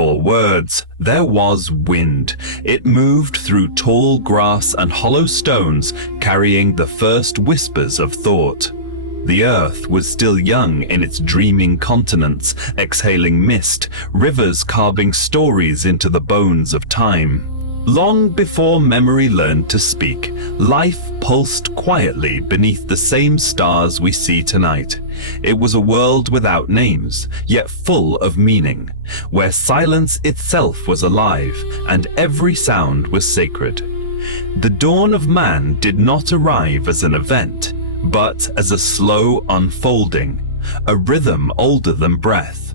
for words, there was wind. It moved through tall grass and hollow stones, carrying the first whispers of thought. The earth was still young in its dreaming continents, exhaling mist, rivers carving stories into the bones of time. Long before memory learned to speak, life pulsed quietly beneath the same stars we see tonight. It was a world without names, yet full of meaning, where silence itself was alive and every sound was sacred. The dawn of man did not arrive as an event, but as a slow unfolding, a rhythm older than breath.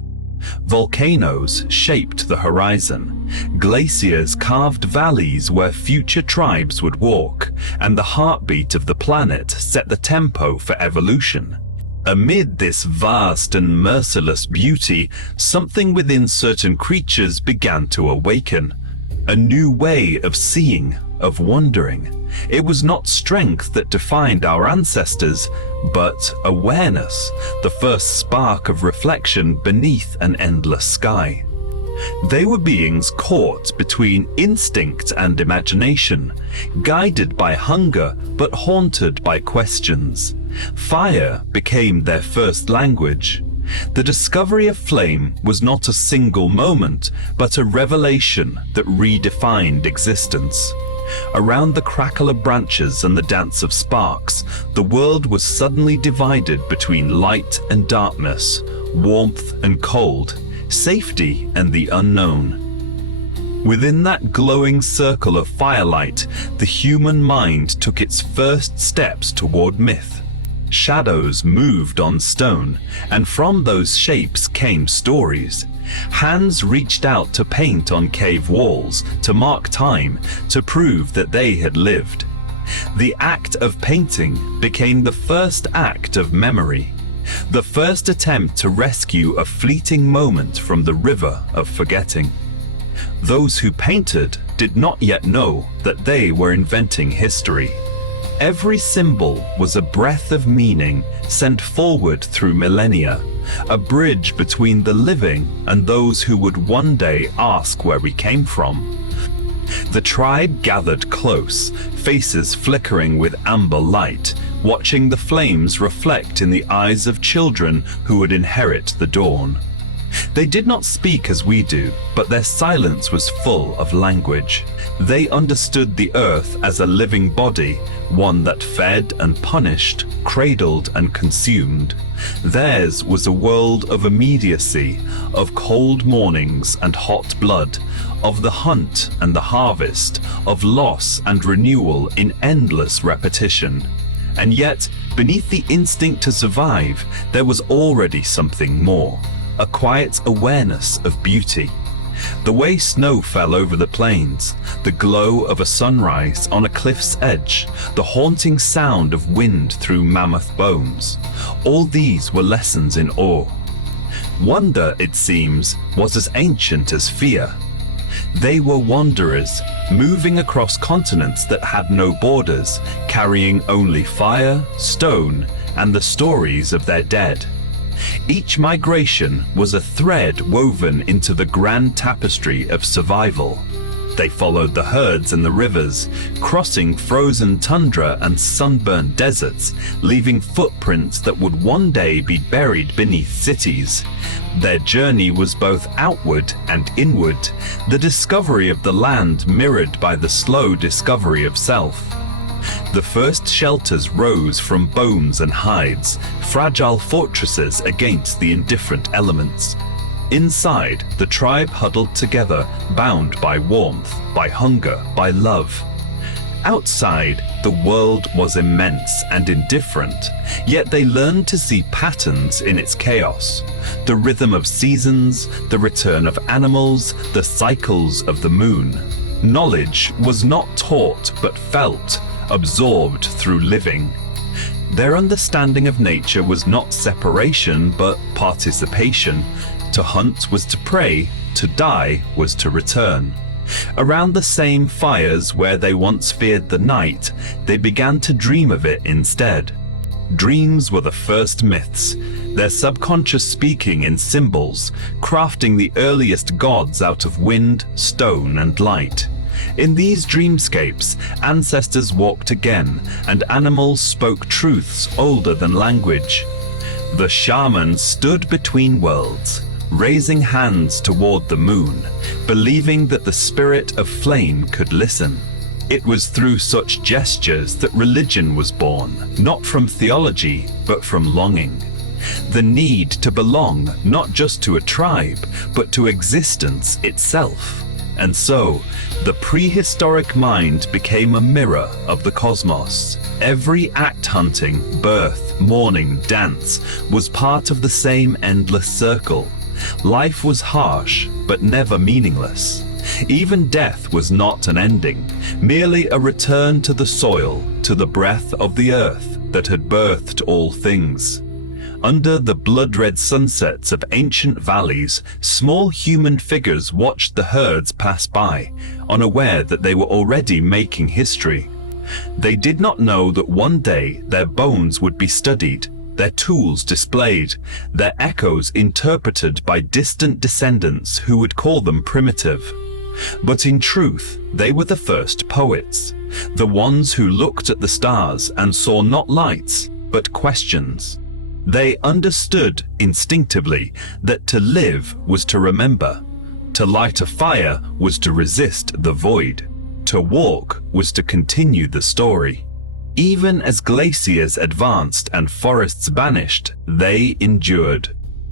Volcanoes shaped the horizon, glaciers carved valleys where future tribes would walk, and the heartbeat of the planet set the tempo for evolution. Amid this vast and merciless beauty, something within certain creatures began to awaken. A new way of seeing, of wondering. It was not strength that defined our ancestors, but awareness, the first spark of reflection beneath an endless sky. They were beings caught between instinct and imagination, guided by hunger but haunted by questions. Fire became their first language. The discovery of flame was not a single moment, but a revelation that redefined existence. Around the crackle of branches and the dance of sparks, the world was suddenly divided between light and darkness, warmth and cold, safety and the unknown. Within that glowing circle of firelight, the human mind took its first steps toward myth. Shadows moved on stone, and from those shapes came stories. Hands reached out to paint on cave walls, to mark time, to prove that they had lived. The act of painting became the first act of memory, the first attempt to rescue a fleeting moment from the river of forgetting. Those who painted did not yet know that they were inventing history. Every symbol was a breath of meaning sent forward through millennia, a bridge between the living and those who would one day ask where we came from. The tribe gathered close, faces flickering with amber light, watching the flames reflect in the eyes of children who would inherit the dawn. They did not speak as we do, but their silence was full of language. They understood the earth as a living body, one that fed and punished, cradled and consumed. Theirs was a world of immediacy, of cold mornings and hot blood, of the hunt and the harvest, of loss and renewal in endless repetition. And yet, beneath the instinct to survive, there was already something more. A quiet awareness of beauty. The way snow fell over the plains, the glow of a sunrise on a cliff's edge, the haunting sound of wind through mammoth bones, all these were lessons in awe. Wonder, it seems, was as ancient as fear. They were wanderers, moving across continents that had no borders, carrying only fire, stone, and the stories of their dead. Each migration was a thread woven into the grand tapestry of survival. They followed the herds and the rivers, crossing frozen tundra and sunburnt deserts, leaving footprints that would one day be buried beneath cities. Their journey was both outward and inward, the discovery of the land mirrored by the slow discovery of self. The first shelters rose from bones and hides, fragile fortresses against the indifferent elements. Inside, the tribe huddled together, bound by warmth, by hunger, by love. Outside, the world was immense and indifferent, yet they learned to see patterns in its chaos. The rhythm of seasons, the return of animals, the cycles of the moon. Knowledge was not taught but felt, absorbed through living. Their understanding of nature was not separation but participation. To hunt was to prey, to die was to return. Around the same fires where they once feared the night, they began to dream of it instead. Dreams were the first myths, their subconscious speaking in symbols, crafting the earliest gods out of wind, stone, and light. In these dreamscapes, ancestors walked again, and animals spoke truths older than language. The shaman stood between worlds, raising hands toward the moon, believing that the spirit of flame could listen. It was through such gestures that religion was born, not from theology, but from longing. The need to belong not just to a tribe, but to existence itself. And so, the prehistoric mind became a mirror of the cosmos. Every act hunting, birth, mourning, dance was part of the same endless circle. Life was harsh, but never meaningless. Even death was not an ending, merely a return to the soil, to the breath of the earth that had birthed all things. Under the blood-red sunsets of ancient valleys, small human figures watched the herds pass by, unaware that they were already making history. They did not know that one day their bones would be studied, their tools displayed, their echoes interpreted by distant descendants who would call them primitive. But in truth, they were the first poets, the ones who looked at the stars and saw not lights, but questions. They understood instinctively that to live was to remember, to light a fire was to resist the void, to walk was to continue the story. Even as glaciers advanced and forests vanished, they endured.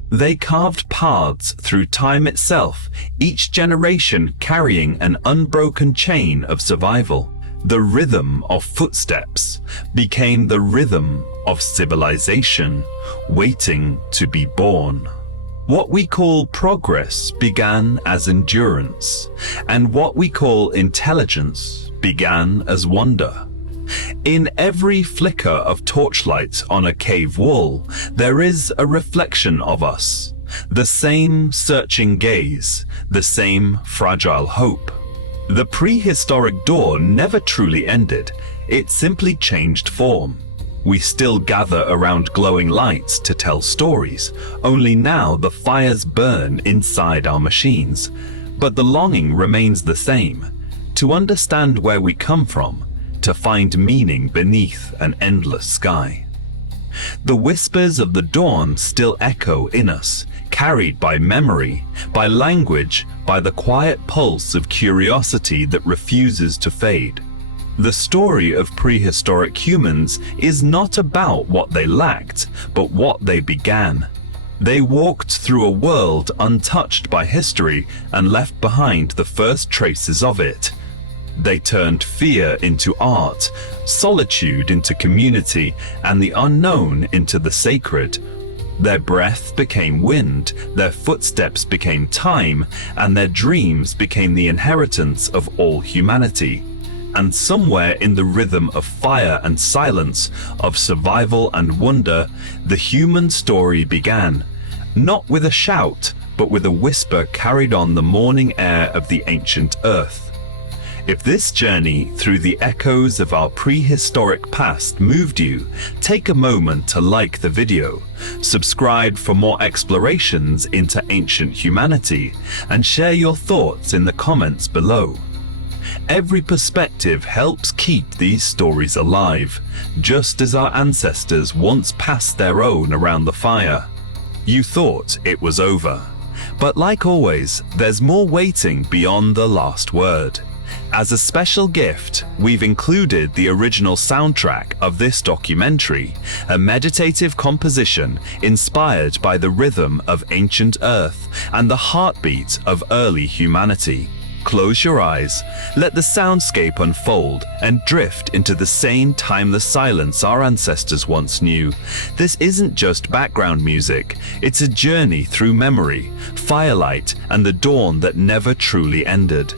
They carved paths through time itself, each generation carrying an unbroken chain of survival. The rhythm of footsteps became the rhythm of civilization, waiting to be born. What we call progress began as endurance, and what we call intelligence began as wonder. In every flicker of torchlight on a cave wall, there is a reflection of us, the same searching gaze, the same fragile hope. The prehistoric dawn never truly ended, it simply changed form. We still gather around glowing lights to tell stories, only now the fires burn inside our machines. But the longing remains the same, to understand where we come from, to find meaning beneath an endless sky. The whispers of the dawn still echo in us, carried by memory, by language, by the quiet pulse of curiosity that refuses to fade. The story of prehistoric humans is not about what they lacked, but what they began. They walked through a world untouched by history and left behind the first traces of it. They turned fear into art, solitude into community, and the unknown into the sacred. Their breath became wind, their footsteps became time, and their dreams became the inheritance of all humanity. And somewhere in the rhythm of fire and silence, of survival and wonder, the human story began, not with a shout, but with a whisper carried on the morning air of the ancient earth. If this journey through the echoes of our prehistoric past moved you, take a moment to like the video, subscribe for more explorations into ancient humanity, and share your thoughts in the comments below. Every perspective helps keep these stories alive, just as our ancestors once passed their own around the fire. You thought it was over, but like always, there's more waiting beyond the last word. As a special gift, we've included the original soundtrack of this documentary, a meditative composition inspired by the rhythm of ancient Earth and the heartbeat of early humanity. Close your eyes, let the soundscape unfold, and drift into the same timeless silence our ancestors once knew. This isn't just background music, it's a journey through memory, firelight, and the dawn that never truly ended.